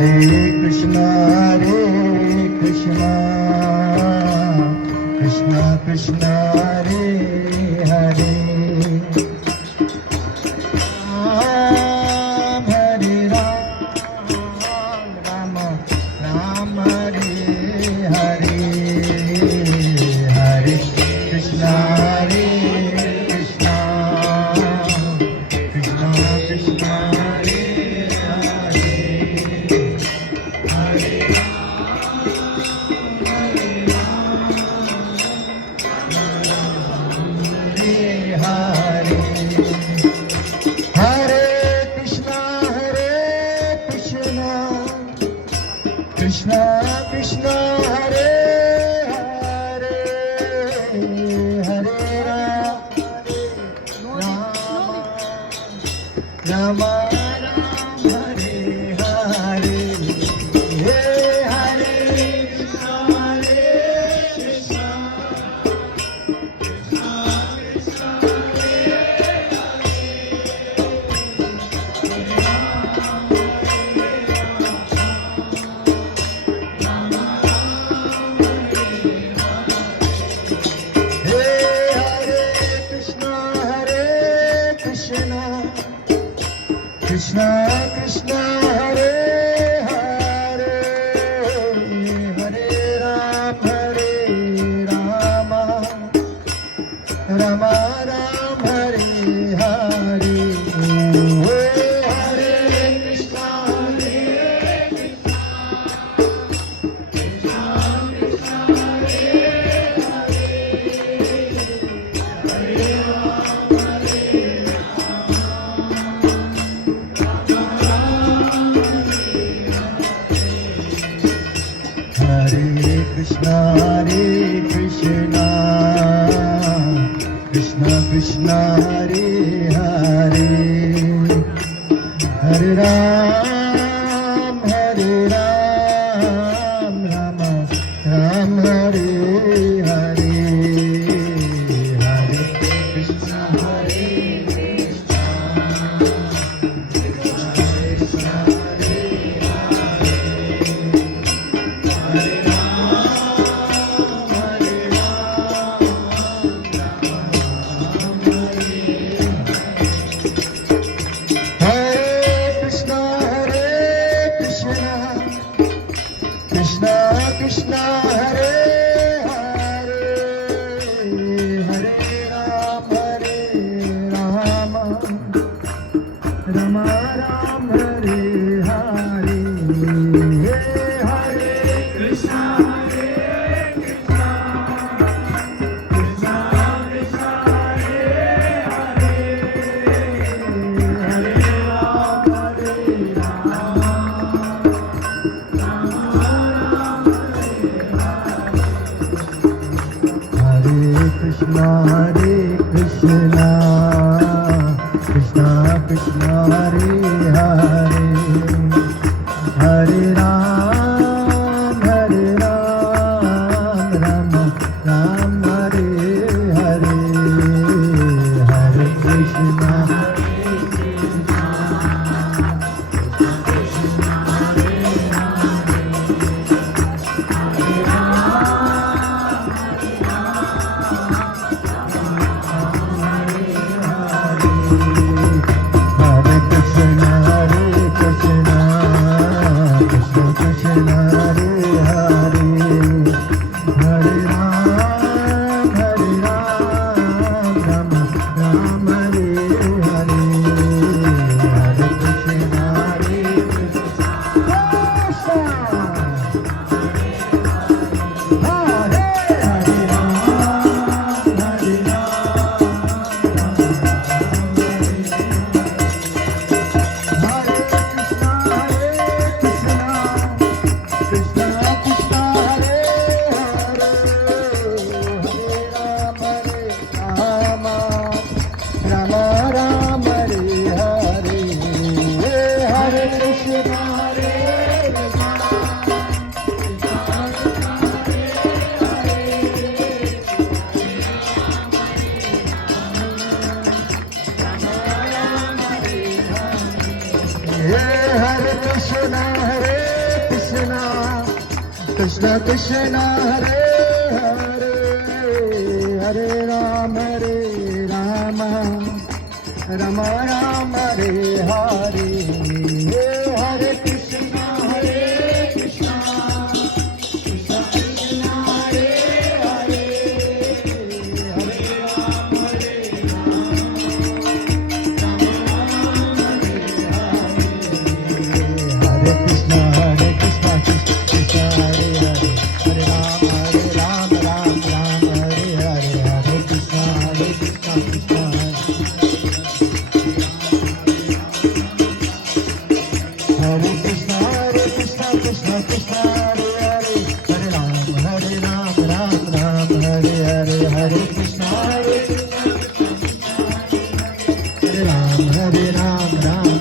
Krishna Krishna Krishna Hare Hare Ram Hare Ram Ram Hare Hare Hare Krishna Krishna Krishna Hare Hare Krishna Krishna Hare Hare Hare Rama Hare Hare Hare Krishna Krishna Krishna Hare Hare Hare Rama Rama Ram Hare Hare Hare Krishna Krishna Krishna Krishna Hare Hare Hare Ram Rama Ram Hare Hare Hare Krishna Krishna Krishna Hare Hare Hare Rama Rama Ram Hare Hare Hare Krishna Krishna Krishna Hare Hare Hare Rama Krishna Krishna Krishna Hare Hare Hare Ram Rama Ram Hare Hare Hare Krishna Krishna Krishna Hare Hare Hare Ram Ram Ram Hare Hare Hare Krishna Krishna Krishna Krishna Hare Hare Hare Ram हरे Krishna Krishna Krishna Hare Hare Hare Ram Ram Ram Hare Hare Hare Krishna Krishna Krishna Hare Krishna Krishna Krishna Hare Hare Hare Ram Ram Ram Hare Hare Hare Krishna Hare Ram Ram Ram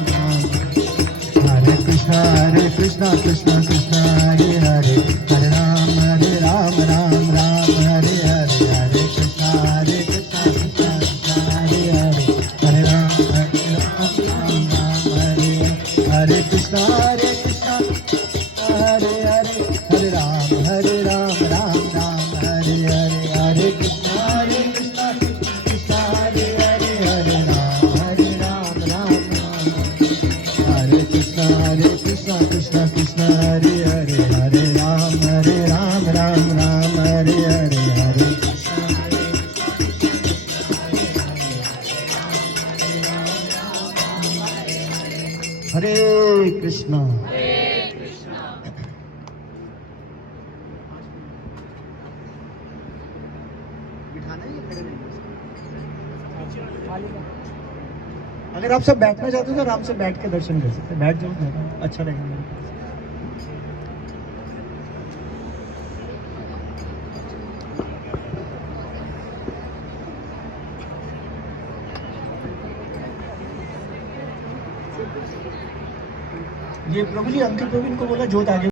Hare Krishna Krishna Krishna Hare Hare Hare Ram Ram Ram Hare Hare Hare Krishna Krishna Hare Hare Hare Ram Ram Hare Hare Krishna Hare Hare Hare Ram Ram Hare Hare Hare Krishna Krishna Hare Hare Hare Ram Ram Hare Krishna Krishna Krishna Hare Hare Hare Ram Ram Hare Hare Hare Krishna Hare Krishna अगर आप सब बैठना चाहते हो तो आराम से बैठ के दर्शन कर सकते हैं बैठ जाओ अच्छा लगेगा ये प्रभु जी अंकित प्रभु इनको बोला जोत आगे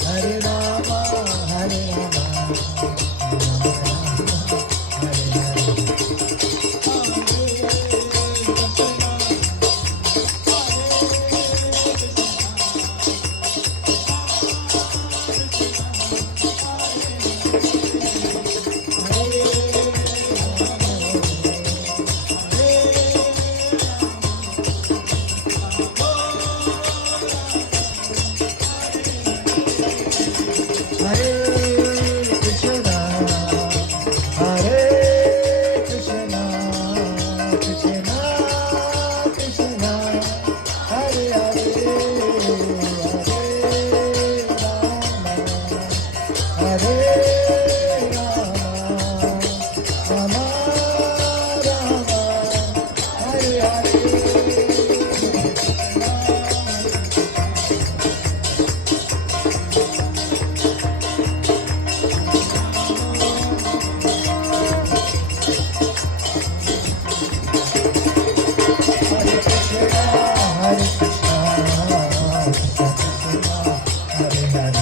Hare Rama, Hare Rama, Rama Rama, Hare Hare.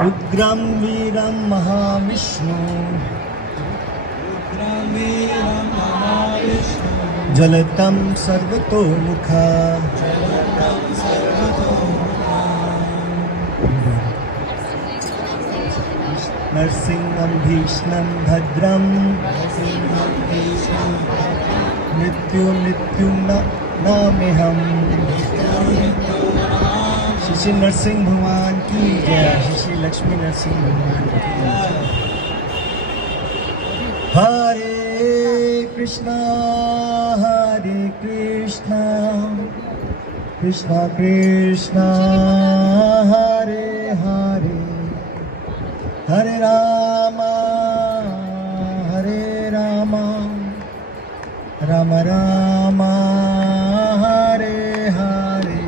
उग्रं वीरं Mahavishnu जलतं सर्वतोमुखा नरसिंहं भीष्णं भद्रं मृत्युं नाम्यहम्। श्री नरसिंह भगवान की जय, श्री लक्ष्मी नरसिंह भगवान की जय। हरे कृष्णा कृष्णा कृष्णा हरे हरे, हरे Rama Ram Rama Hare Hare,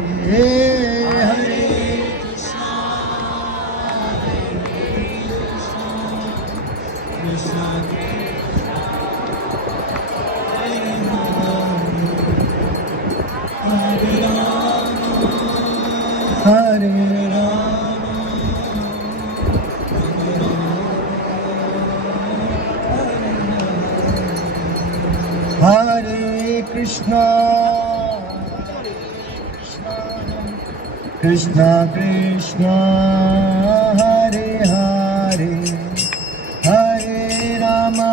Hare Krishna, Krishna Krishna, Hare Hare, Hare Rama,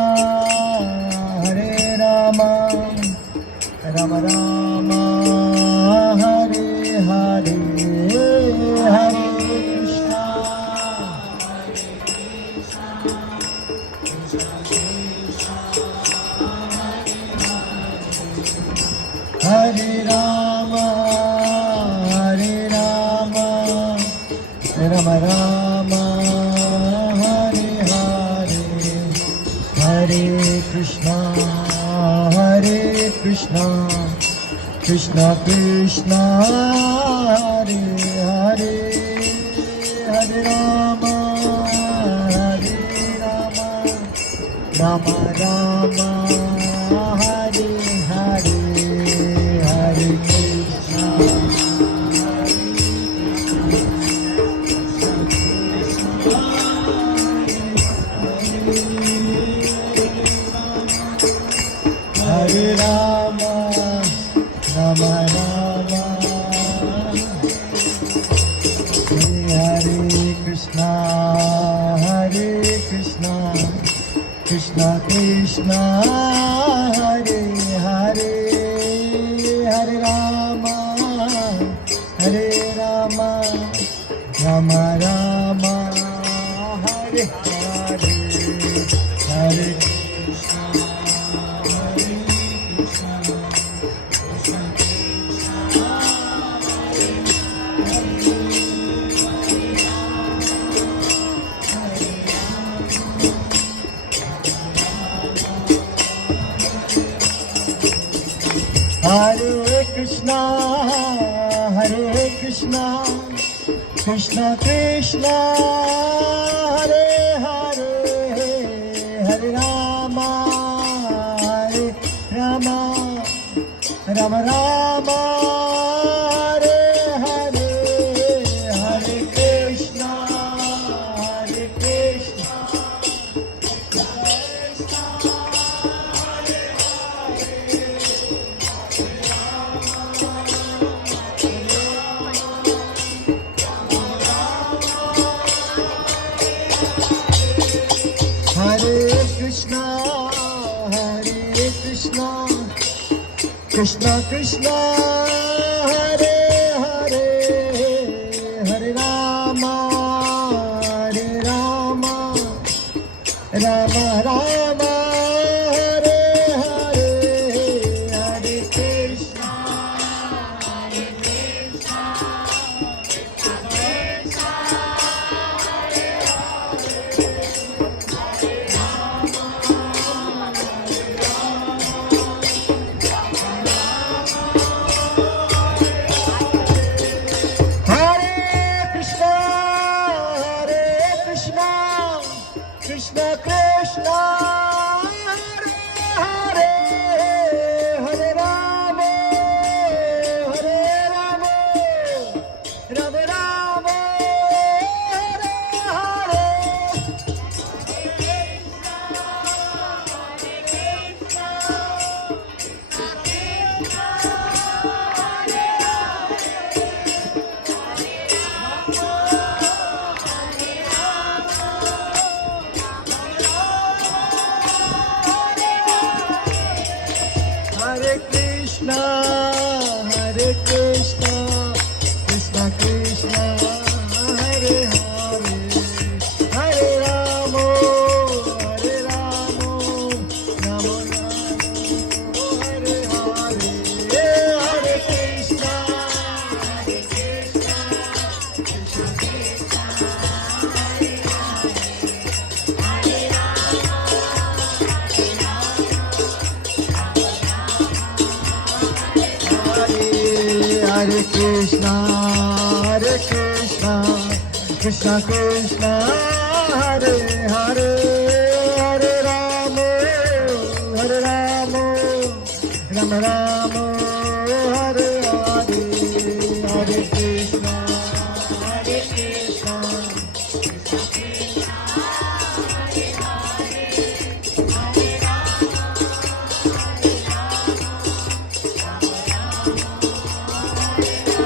Rama Rama, Hare Hare, Hare Krishna, Hare Rama, Rama Rama, Hare Hare, Hare Krishna, Krishna Krishna, Hare Hare, Hare Rama, Rama Rama, Hare Hare, Hare Krishna, Hare Rama, Rama Rama, Hare Krishna, Krishna Krishna, Hare Hare, Hare Rama, Rama Rama, Hare Hare Hare Krishna Hare Krishna Krishna Hare Krishna Hare Krishna Krishna Krishna Hare Hare Hare Rama Hare Rama Rama Rama Hare Hare Hare Krishna Hare Krishna Hare Krishna, Hare Krishna, Krishna Krishna, Hare Hare, Hare Rama, Hare Rama, Rama Rama, Hare Hare, Hare Krishna, Hare Krishna, Krishna Krishna Hare Hare Hare Rama Hare Rama Rama Rama Hare Hare Hare Krishna, Hare Krishna, Krishna Krishna, Hare Hare, Hare Rama, Hare Rama, Rama Rama, Hare Hare, Hare Krishna, Hare Krishna, Krishna Krishna, Hare Hare Krishna, Hare Krishna, Krishna Krishna, Hare Hare, Hare Rama, Hare Rama, Rama Rama, Hare Hare, Hare Krishna, Hare Krishna,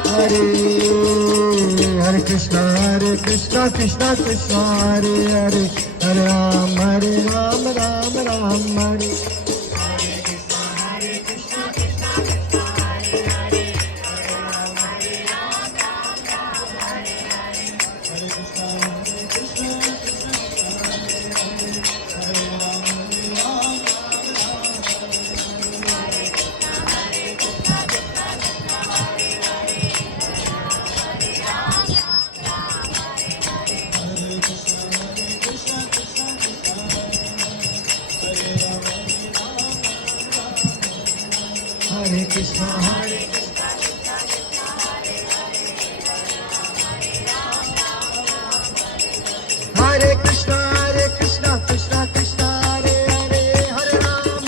Hare Hare Krishna, Hare Krishna, Krishna Krishna, Hare Hare, Hare Ram, Hare Ram, Ram Ram, Hare Hare Krishna, Hare Hare Krishna, Hare Krishna, Krishna Krishna, Hare Hare, Hare Ram,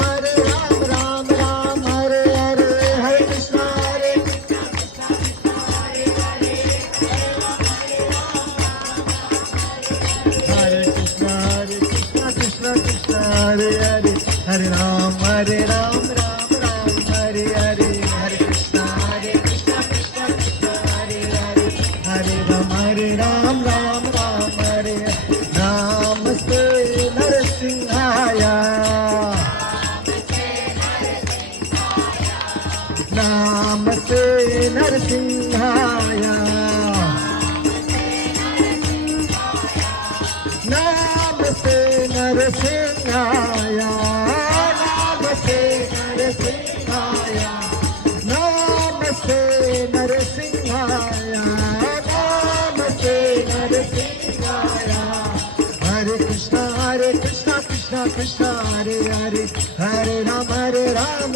Ram Ram, Hare Hare, Hare Krishna, Hare Krishna, Hare Krishna, Hare Krishna, Krishna Krishna, Hare Hare, Hare Ram, Ram Ram, Hare Hare, Hare Krishna, Krishna Krishna, Hare Hare, Hare Ram, Ram Ram, Hare Namaste Narasimhaya, Namaste Narasimhaya, Namaste नरसिंहाय नमस्ते नरसिंहाय नमस्ते नरसिंहाय नमस्ते नरसिंहाय हरे कृष्णा कृष्णा कृष्णा हरे हरे हरे राम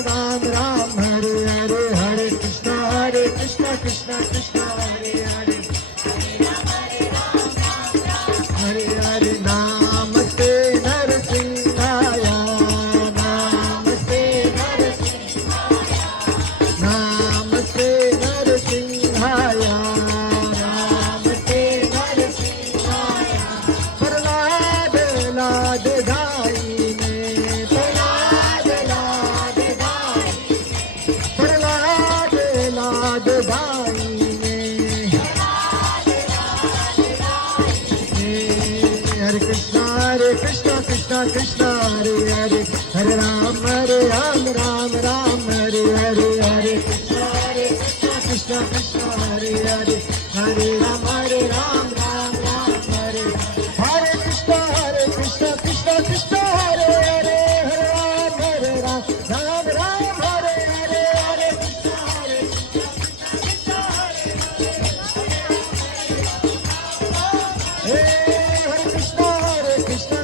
राम राम हरे हरे हरे कृष्णा कृष्णा कृष्णा हरे हरे हरे हरे नमस्ते नरसिंहाय नमस्ते नरसिंहाय नमस्ते नरसिंहाय नमस्ते नरसिंहाय प्रहलाद लाद गाई ने प्रहलाद लाद गाई प्रहलाद लाद गाई हरे कृष्णा कृष्णा कृष्णा हरे हरे हरे राम राम हरे हरे हरे कृष्णा कृष्णा कृष्णा हरे हरे हरे राम राम हरे हरे कृष्णा कृष्णा कृष्णा हरे हरे हरे राम राम हरे हरे हरे कृष्णा कृष्णा हे हरे कृष्णा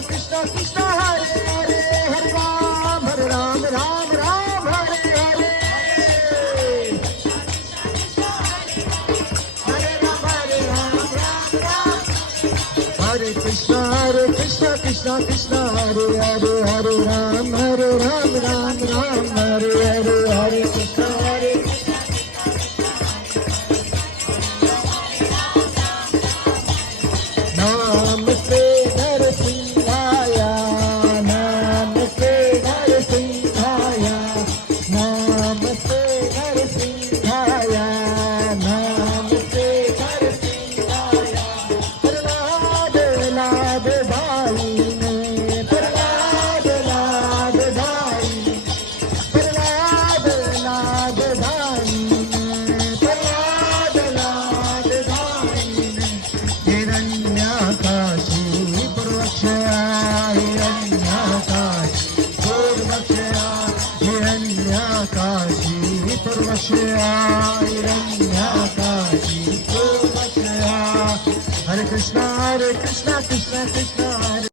कृष्णा कृष्णा हरे हरे हरे राम राम हरे हरे हरे राम हरे कृष्णा कृष्णा कृष्णा हरे हरे हरे राम राम हरे हरे हरे कृष्णा नमस्ते नरसिंहाय नमस्ते नरसिंहाय नमस्ते नरसिंहाय नमस्ते नरसिंहाय प्रहलाद लाद भाई ने प्रहलाद लाद भाई प्रहलाद लाद भाई ने प्रहलाद लाद भाई ने हिरण्याकाशी पूर्वक्षया हिरण्याकाशी पूर्वक्षया हिरण्याकाशी पूर्वक्षया हिरण्याकाशी पूर्वक्षया हरे कृष्णा कृष्णा कृष्णा हरे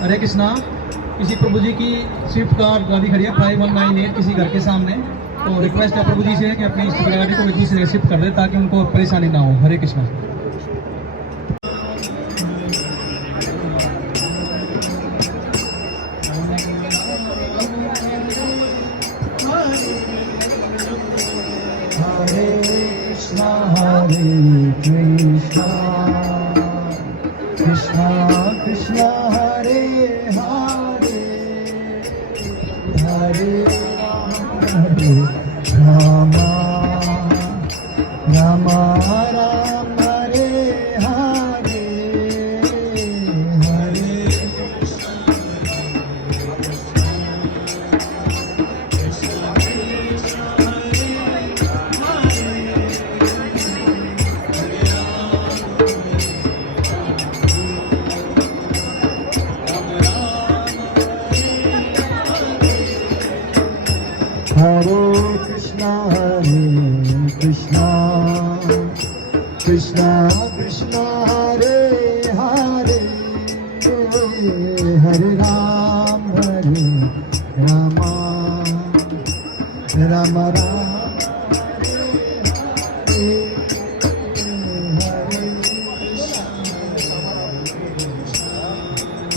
हरे कृष्णा। किसी प्रभु जी की स्विफ्ट कार गाड़ी खड़ी है 5198 किसी घर के सामने, तो रिक्वेस्ट है प्रभु जी से कि अपनी इस गाड़ी को दूसरी शिफ्ट कर दे ताकि उनको परेशानी ना हो। हरे कृष्णा। हरे कृष्णा कृष्णा कृष्णा हरे हरे हरे राम राम हरे हरे हरे हरे कृष्णा कृष्णा कृष्णा हरे हरे हरे राम राम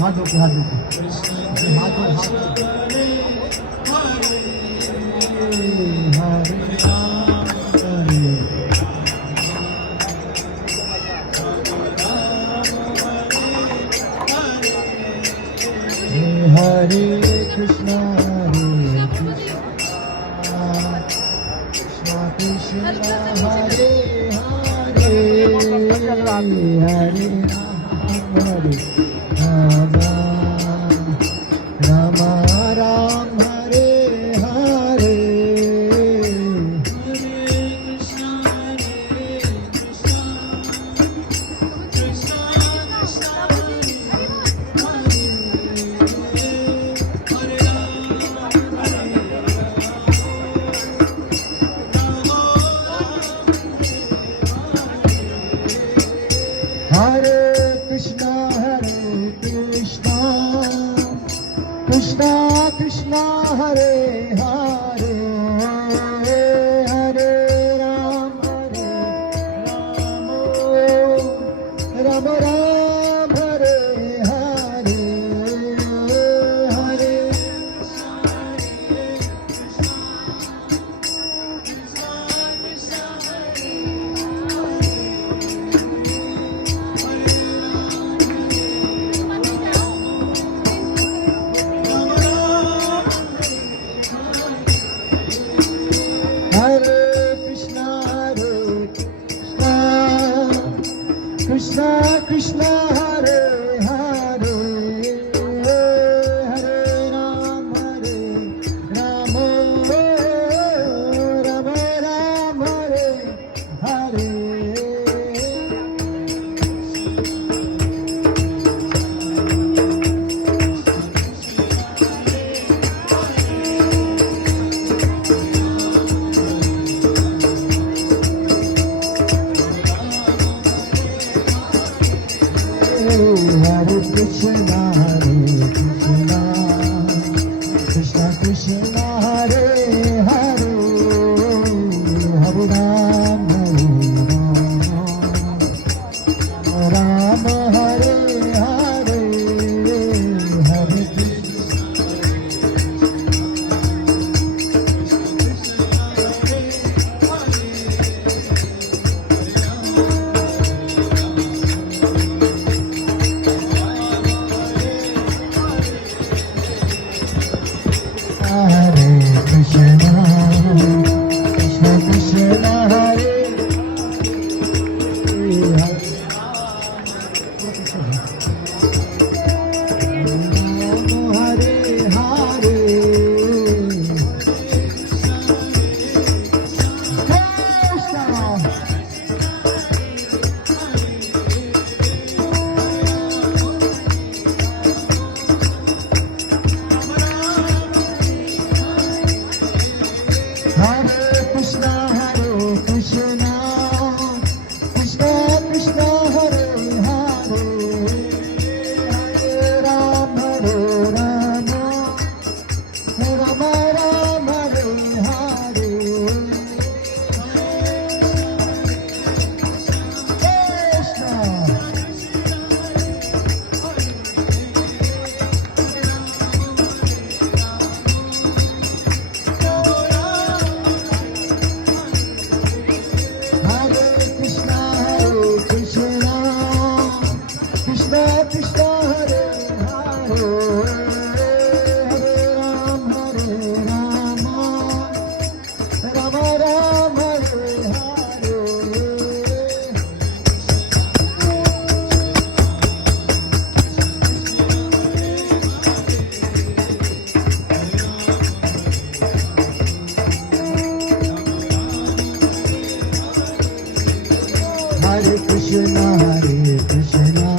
हाथ दो हाथ दो हाथ दो हाथ हरे Krishna Krishna Krishna Hare Hare Hare Ram Ram Krishna Krishna Hare Hare Hare Ram Ram Ram Hare Hare Hare Hare Krishna Krishna Krishna Hare Hare Hare Ram Ram Ram Hare Hare Hare Krishna Krishna Krishna Hare Hare Hare Ram Ram Hare Hare Hare Krishna Hare Krishna Krishna Krishna Hare Hare Hare Krishna Hare Krishna Krishna Krishna Hare Hare Hare Ram Ram Ram Hare Hare Krishna Hare Krishna Krishna Krishna Krishna Hare Hare Hare Ram Ram Ram Ram Hare Hare Hare Krishna Krishna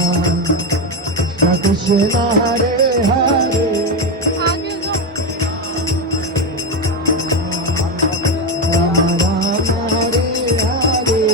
Krishna Hare Hare Ram Ram Hare Hare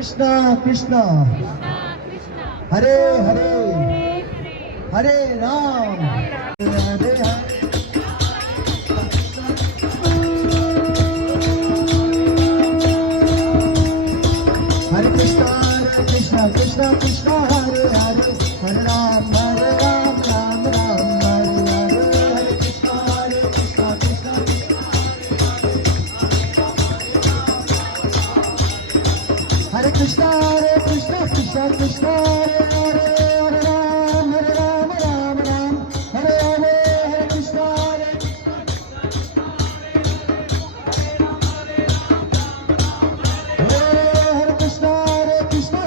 Krishna Krishna Hare Hare Hare Ram Hare Hare Hare Krishna Krishna Krishna Hare Hare Hare Ram Ram Ram Hare Hare Hare Krishna Krishna Krishna हरे कृष्णा कृष्णा कृष्णा हरे हरे हरे राम राम राम हरे हरे हरे कृष्णा हरे कृष्णा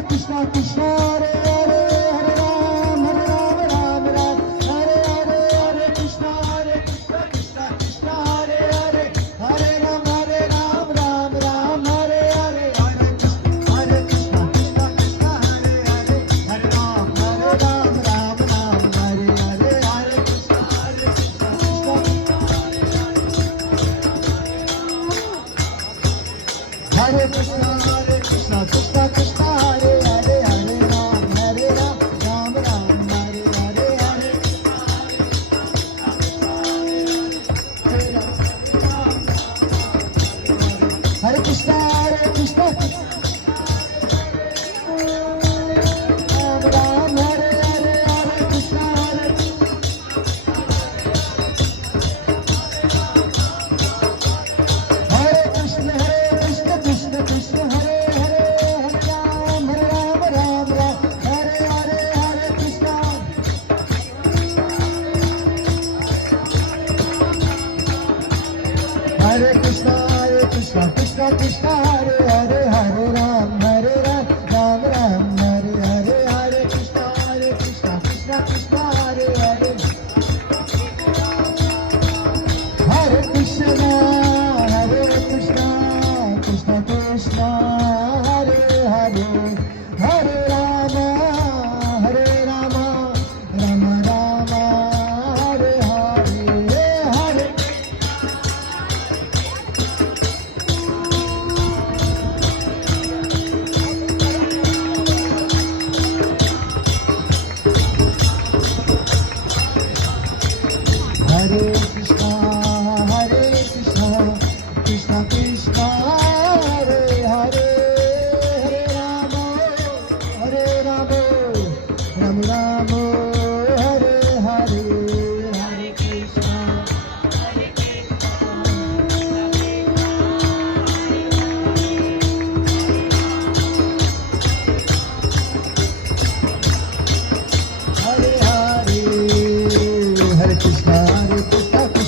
कृष्णा कृष्णा हरे हरे हरे राम राम हरे हरे हरे कृष्णा कृष्णा कृष्णा हरे हरे हरे राम राम हरे हरे हरे कृष्णा कृष्णा कृष्णा हरे हरे हरे राम राम हरे हरे हरे कृष्णा कृष्णा हरे कृष्णा कृष्णा कृष्णा हरे हरे हरे राम राम हरे हरे हरे हरे कृष्णा राम हरे हरे हरे कृष्णा कृष्ण कृष्ण हरे हरे हरे राम राम हरे हरे हरे कृष्णा कृष्णा कृष्णा हरे हरे हरे राम राम हरे हरे हरे कृष्णा कृष्णा कृष्णा हरे हरे हरे कृष्णा कृष्णा कृष्णा हरे हरे हरे राम राम राम हरे हरे हरे हरे कृष्णा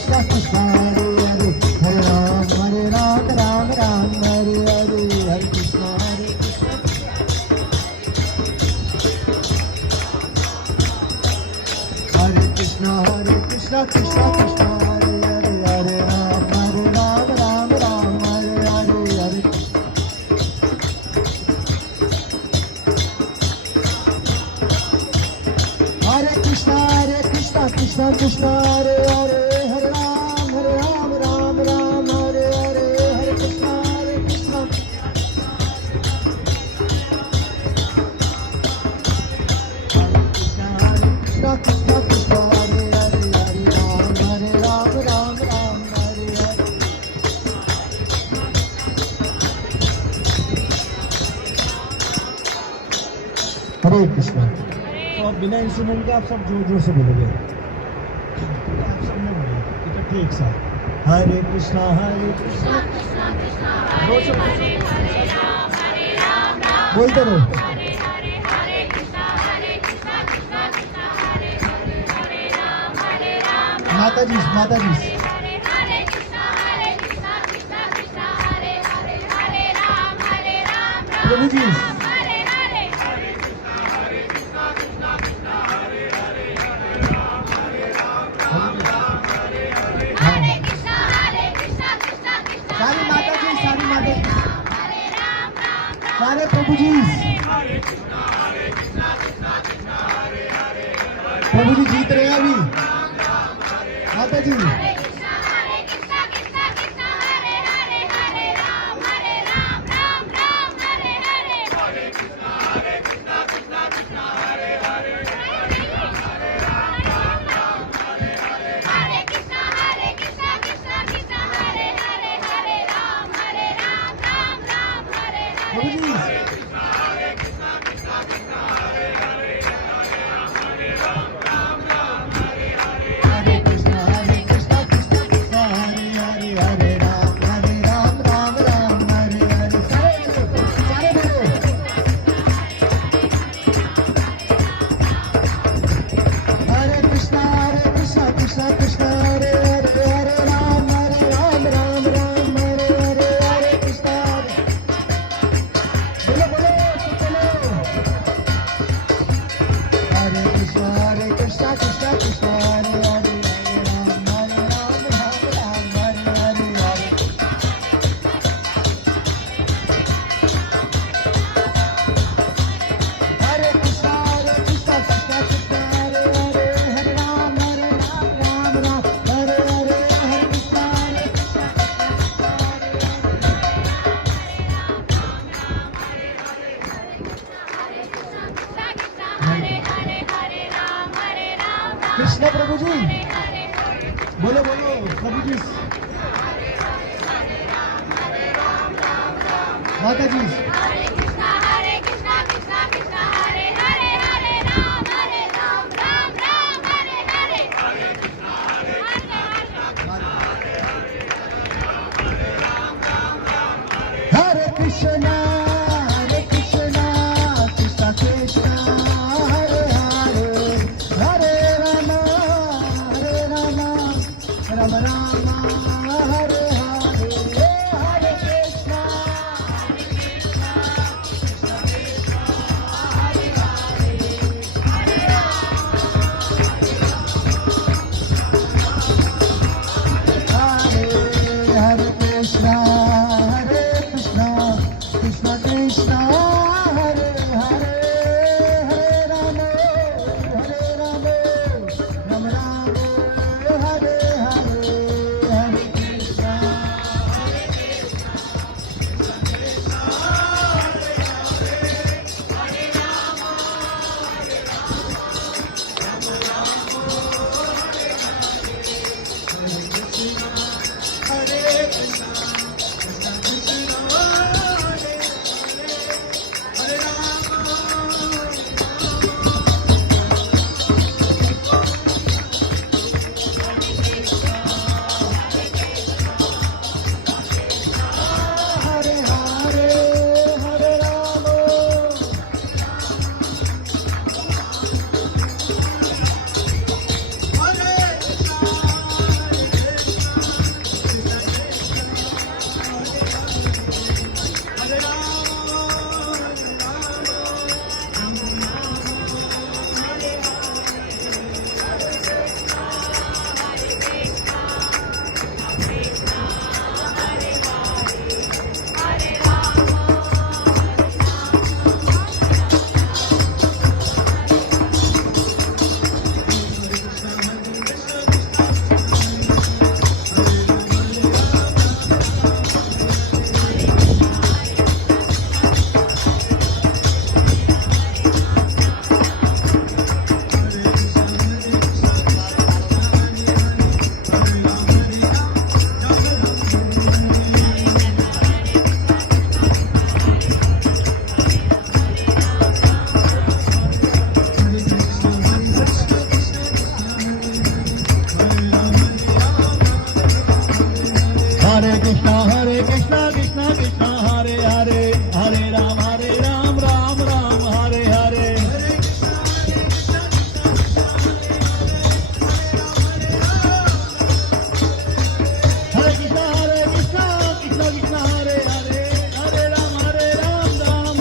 कृष्णा कृष्णा हरे हरे हरे राम राम हरे हरे हरे कृष्णा हरे हरे हरे कृष्णा कृष्णा कृष्णा हरे हरे हरे राम राम हरे हरे हरे कृष्णा कृष्णा कृष्णा कृष्णा हरे हरे हरे राम राम हरे हरे हरे कृष्णा कृष्णा कृष्णा हरे हरे हरे राम राम हरे हरे हरे कृष्णा कृष्णा कृष्णा कृष्णा हरे हरे हरे राम राम हरे हरे हरे कृष्णा और बिना instrument के आप सब जोर जोर से बोलोगे आप सब में बोलो इकट्ठे एक साथ हरे कृष्णा बोलते रहो माता जी प्रभु जी सारे प्रभु जी जीत रहे हैं अभी माता जी Hare Krishna Krishna Krishna Hare Hare Hare Ram Ram Ram Hare Hare Hare Krishna Krishna Krishna Hare Hare Hare Ram Ram Ram Hare Hare Hare Krishna Krishna प्रभु जी बोलो बोलो प्रभु जी माता जी हरे कृष्णा कृष्णा कृष्णा हरे हरे हरे राम राम राम हरे हरे हरे कृष्णा हरे हरे कृष्णा कृष्णा कृष्णा हरे हरे हरे राम राम राम हरे हरे हरे कृष्णा हरे हरे हरे राम हरे कृष्णा कृष्णा कृष्णा हरे हरे हरे राम राम राम हरे हरे हरे कृष्णा कृष्णा कृष्णा हरे हरे हरे राम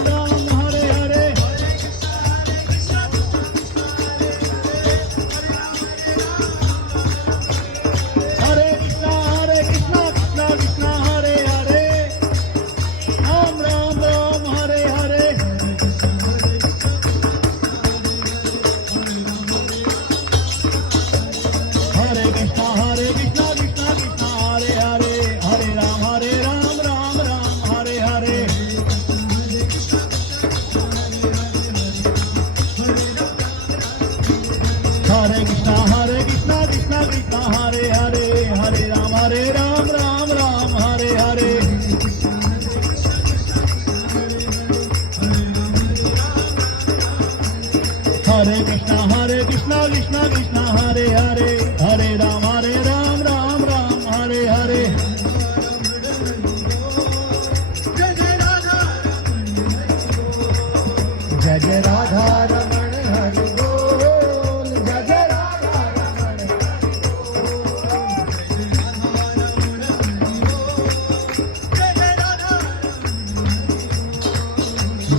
राम हरे हरे हरे कृष्णा कृष्णा हरे हरे राम राम हरे हरे हरे कृष्णा कृष्णा कृष्णा हरे हरे हरे राम राम हरे हरे हरे कृष्णा कृष्णा कृष्णा हरे हरे हरे राम राम हरे हरे हरे कृष्णा कृष्णा हरे हरे हरे राम राम हरे हरे जय जय राधा रमण हरि बोल जय जय राधा रमण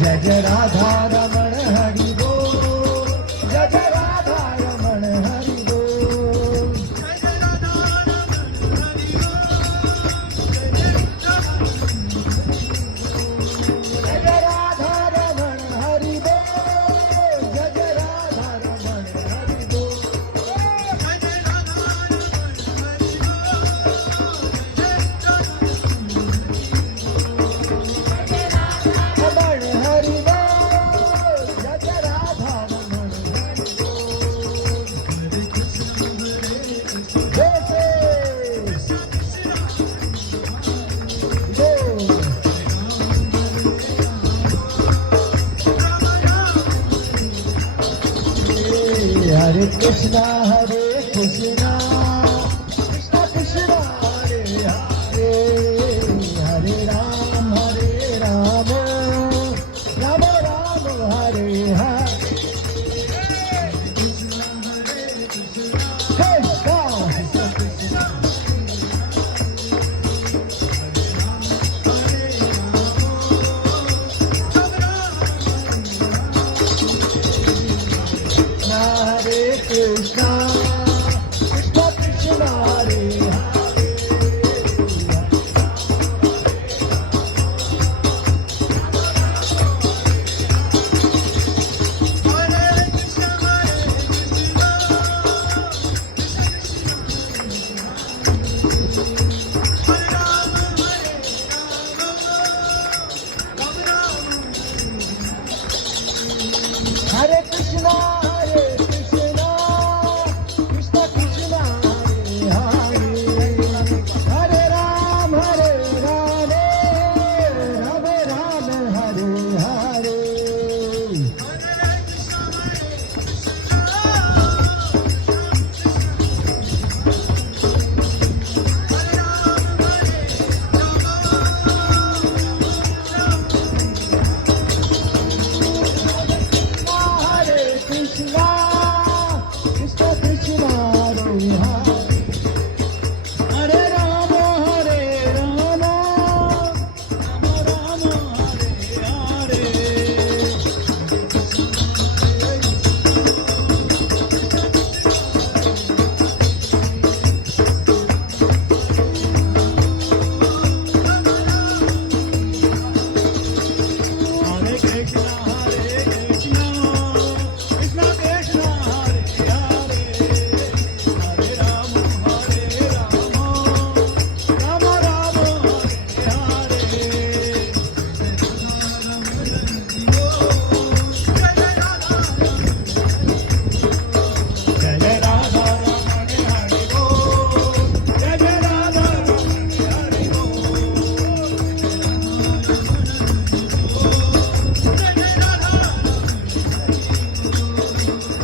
जय जय राधा रमण हरि बोल जय जय Radha Hare Krishna Krishna Krishna Hare Hare Hare Ram Ram Ram Hare Hare Krishna Hare Krishna Krishna Krishna Hare Hare Krishna Krishna Krishna Hare Hare Ram Ram Ram Hare Hare Hare Krishna Krishna Krishna Hare Hare Hare Ram Ram Ram Hare Hare Hare Krishna Krishna Krishna Hare Hare Hare Ram Ram Ram Hare Hare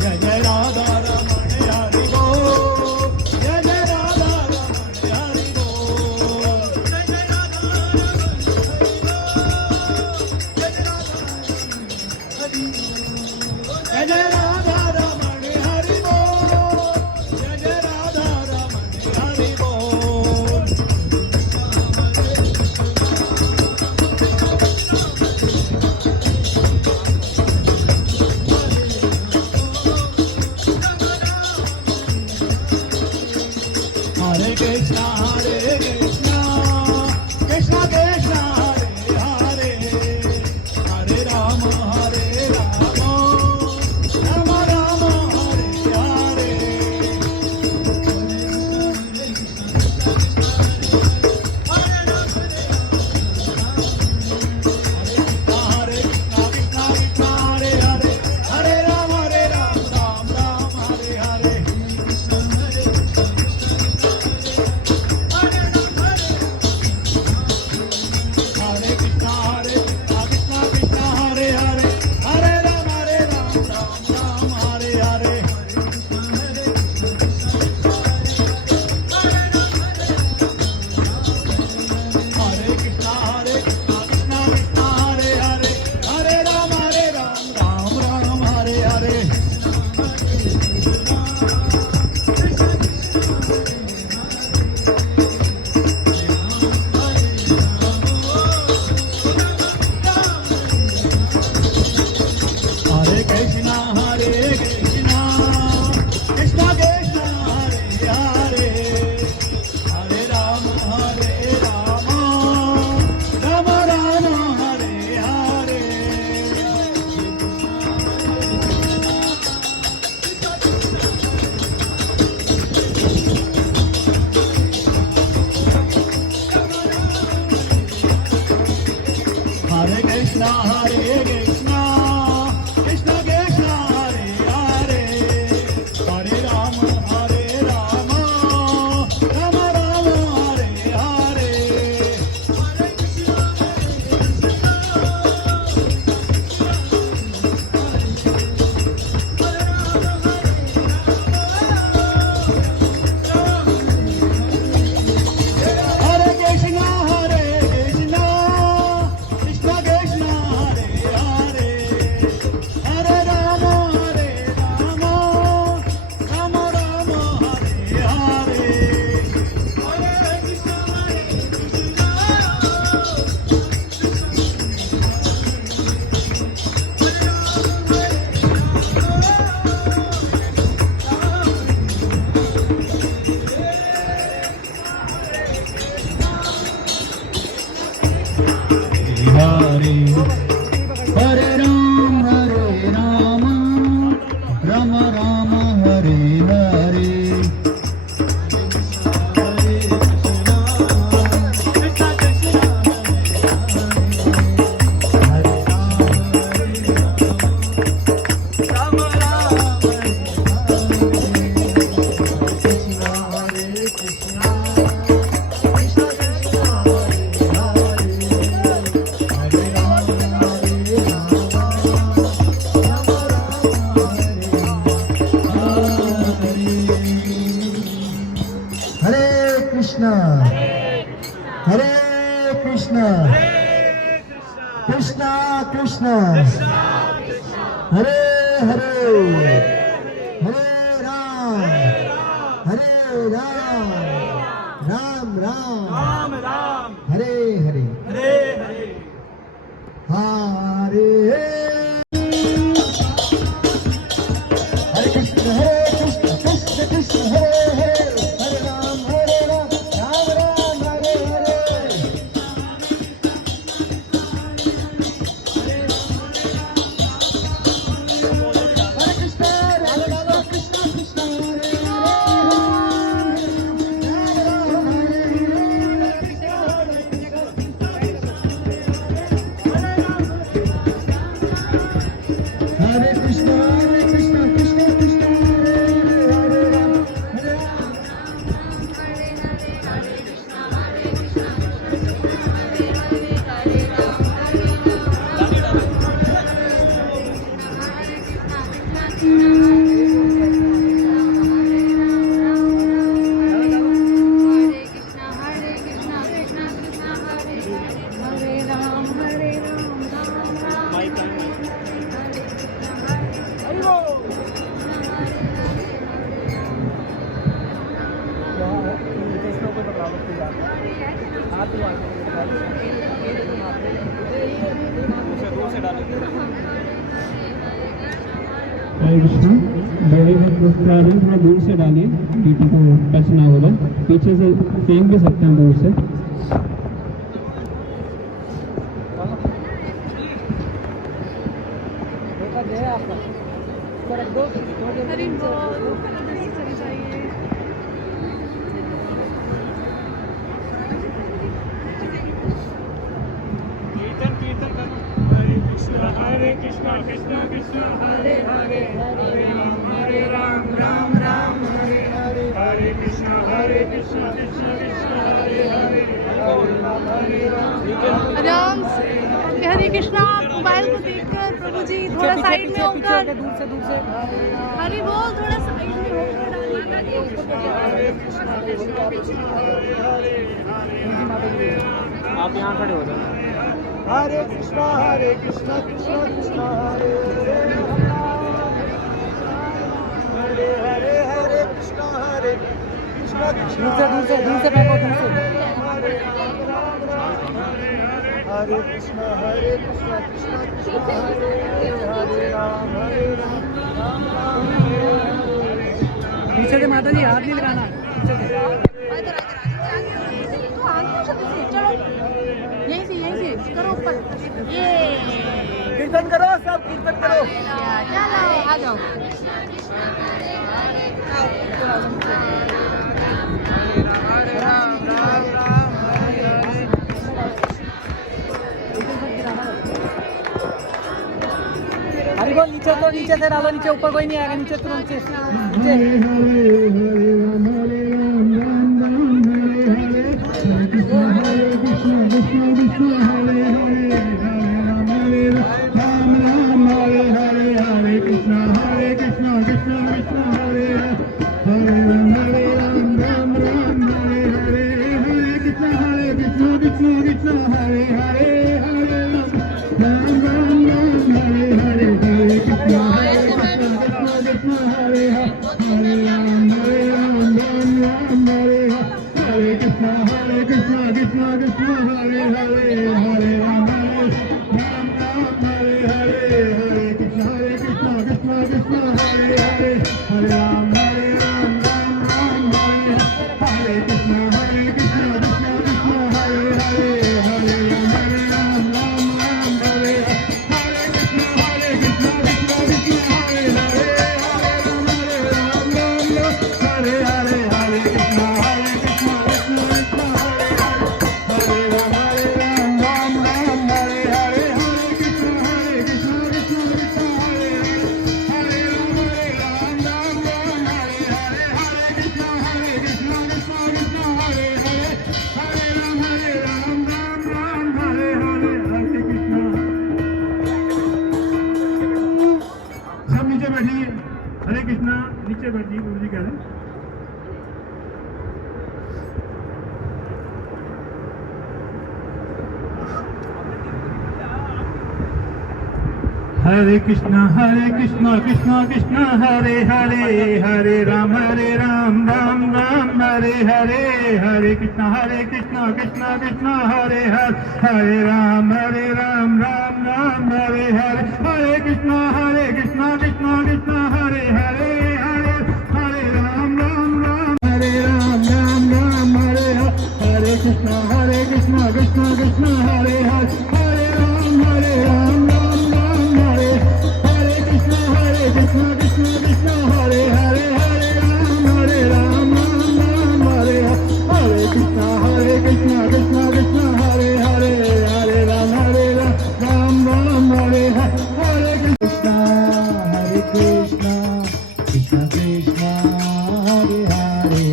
Jai Jai Radha Raman Hari Bol Jai Jai Radha Raman Hari Jai Jai Radha Raman Hari Bol Jai Jai Radha Raman Hari Bol Jai Jai Radha Raman Hari Bol Jai Jai Radha Raman Hari Bol Hare Krishna Krishna Krishna Hare Hare Hare Ram Ram Ram Hare Hare Hare Krishna Krishna Hare Hare Hare Ram Ram Hare Hare Krishna Hare Hare Hare Ram Ram Ram Hare Hare Hare Hare Krishna Krishna Krishna Hare Hare Hare Ram Ram Ram Hare Hare Hare Krishna Krishna Krishna Hare Hare Krishna Krishna Krishna Hare Hare Ram हरे राम हरे कृष्ण बड़े भक्त पुष्पारण थोड़ा दूर से डालिए TT को touch ना हो रहा पीछे से फेंक भी सकते हैं दूर से हरी बोल चली जाइए हरे कृष्ण कृष्ण हरे हरे हरे राम राम हरे हरे हरे कृष्ण कृष्ण कृष्ण हरे हरे हरे राम आराम से हरे कृष्णा। आप मोबाइल को देखकर प्रभु जी थोड़ा साइड में होकर दूर से हरि बोल थोड़ा साइड में होकर आप यहाँ खड़े हो जाओ हरे कृष्ण कृष्ण कृष्ण हरे हरे हरे हरे कृष्ण कृष्ण दूर से फेंको दूर से हरे कृष्ण कृष्ण कृष्ण हरे हरे राम राम राम पीछे से माता जी हाथ नहीं लगाना यहीं से करो ऊपर ये कीर्तन करो सब कीर्तन करो चलो आ जाओ हरी बोल नीचे तो नीचे से डालो नीचे ऊपर कोई नहीं आएगा नीचे तुरंत से नीचे नीचे बैठिए गुरु जी कह रहे हैं Hare Krishna Krishna Krishna Hare Hare Hare Ram Ram Ram Hare Hare Hare Krishna Krishna Krishna Hare Hare Hare Ram Ram Ram Hare Hare Hare Krishna Krishna Krishna Hare Hare Hare Hare Ram Ram Hare Ram Ram Hare Hare Hare Krishna Krishna Krishna Hare Hare Hare Ram Ram Hare Hare Krishna Krishna Krishna Hare Hare Hare Ram Ram Hare Hare Krishna Krishna Krishna Hare Hare Hare Ram Ram Hare Hare Krishna Krishna Krishna Hare Hare Hare Rama Hare Krishna Krishna Krishna Hare Hare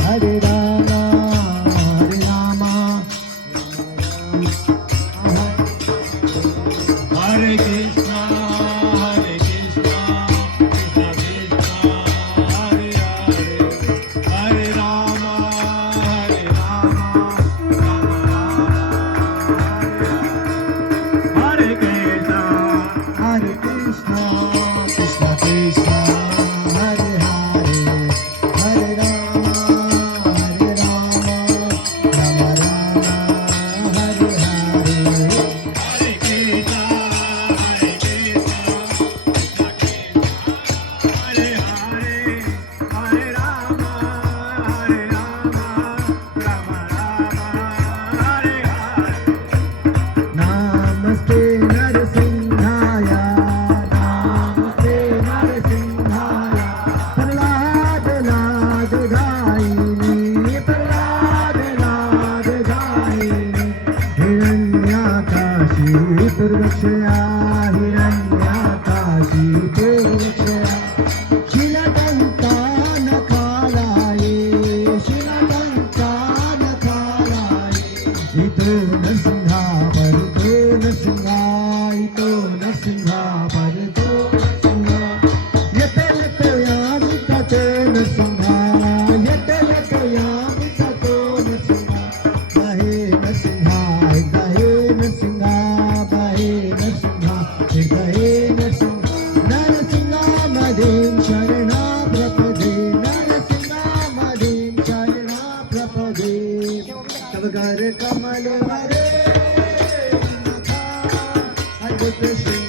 Hare Rama Hare Krishna Krishna Krishna Hare Hare Hare Rama Hare Rama Hare Hare Hare Krishna Hare Rama Hare Rama Rama Hare Hare Namaste Narasimhaya Namaste Narasimhaya Prahlad Lad Gaini Prahlad Lad Gaini Hiranyakashi Purvakshaya Hiranyakashi Purvakshaya Shiladanta Nakhalaye Shiladanta Nakhalaye Ito Narsimha Parito Narsimha Ito Narsimha Parito Narsimha Yate Yate Yami Tato Narsimha Yate Yate Yami Tato Narsimha Bahe Narsimha Bahe Narsimha Bahe Narsimha Bahe Narsimha Narasimha Madhim Sharana Prapade Narasimha Madhim Sharana Prapade Tava Gar Kamal Hare Adbhuta Shri